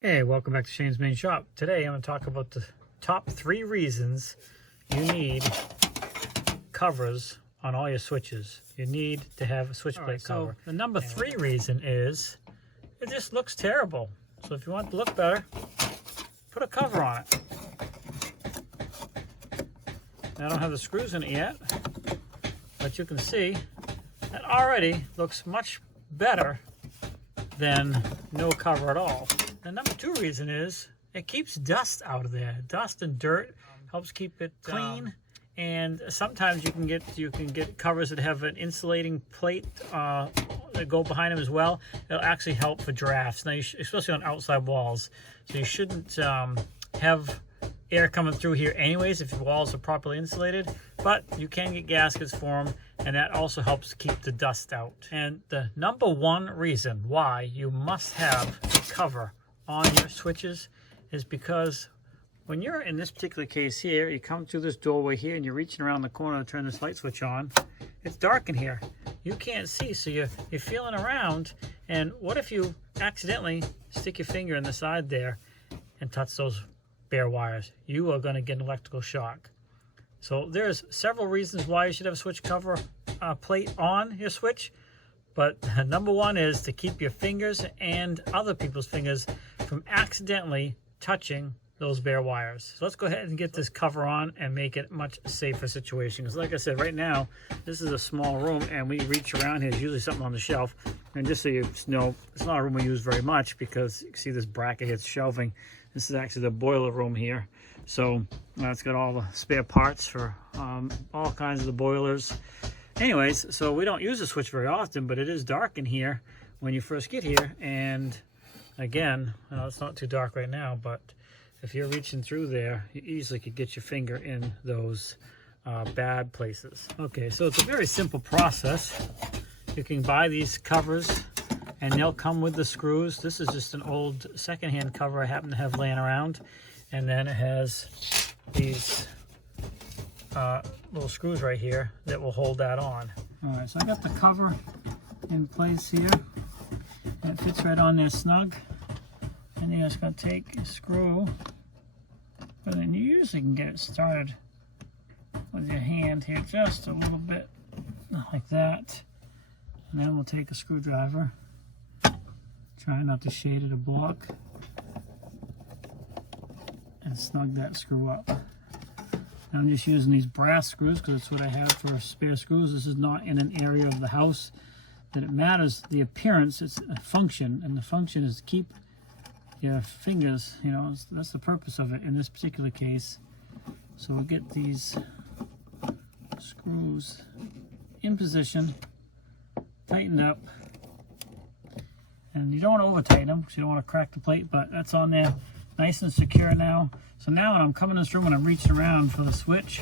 Hey, welcome back to Shane's Main Shop. Today I'm going to talk about the top 3 reasons you need covers on all your switches. You need to have a switch plate cover. So the number 3 reason is it just looks terrible. So if you want it to look better, put a cover on it. I don't have the screws in it yet, but you can see that already looks much better than no cover at all. The number 2 reason is it keeps dust out of there. Dust and dirt helps keep it clean. And sometimes you can get covers that have an insulating plate that go behind them as well. It'll actually help for drafts. Now, especially on outside walls. So you shouldn't have air coming through here anyways if your walls are properly insulated. But you can get gaskets for them, and that also helps keep the dust out. And the number 1 reason why you must have a cover on your switches is because when you're in this particular case here, you come through this doorway here and you're reaching around the corner to turn this light switch on. It's dark in here. You can't see, so you're feeling around, and what if you accidentally stick your finger in the side there and touch those bare wires? You are going to get an electrical shock. So there's several reasons why you should have a switch cover plate on your switch, but number 1 is to keep your fingers and other people's fingers from accidentally touching those bare wires. So let's go ahead and get this cover on and make it a much safer situation. Because like I said, right now, this is a small room, and we reach around here, there's usually something on the shelf. And just so you know, it's not a room we use very much because you can see this bracket here, it's shelving. This is actually the boiler room here. So it's got all the spare parts for all kinds of the boilers. Anyways, so we don't use the switch very often, but it is dark in here when you first get here. And again, it's not too dark right now, but if you're reaching through there, you easily could get your finger in those bad places. Okay, so it's a very simple process. You can buy these covers, and they'll come with the screws. This is just an old secondhand cover I happen to have laying around. And then it has these little screws right here that will hold that on. All right, so I got the cover in place here. And it fits right on there snug. And you're just going to take a screw, but then you usually can get it started with your hand here just a little bit like that. And then we'll take a screwdriver, try not to shade it or block, and snug that screw up. Now I'm just using these brass screws because that's what I have for spare screws. This is not in an area of the house that it matters the appearance. It's a function, and the function is to keep your fingers, you know, that's the purpose of it in this particular case. So we'll get these screws in position, tightened up, and you don't want to over tighten them because you don't want to crack the plate, but that's on there nice and secure now. So now when I'm coming in this room and I'm reaching around for the switch,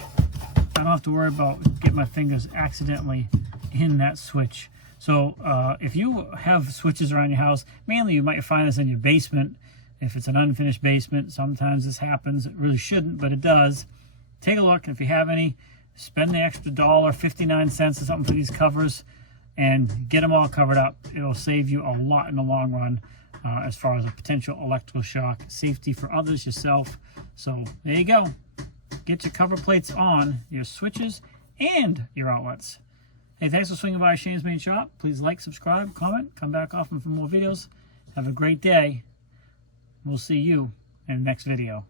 I don't have to worry about getting my fingers accidentally in that switch. So if you have switches around your house, mainly you might find this in your basement. If it's an unfinished basement, sometimes this happens. It really shouldn't, but it does. Take a look. If you have any, spend the extra $1.59 or something for these covers and get them all covered up. It'll save you a lot in the long run as far as a potential electrical shock, safety for others, yourself. So there you go. Get your cover plates on your switches and your outlets. Hey, thanks for swinging by Shane's Main Shop. Please like, subscribe, comment, come back often for more videos. Have a great day. We'll see you in the next video.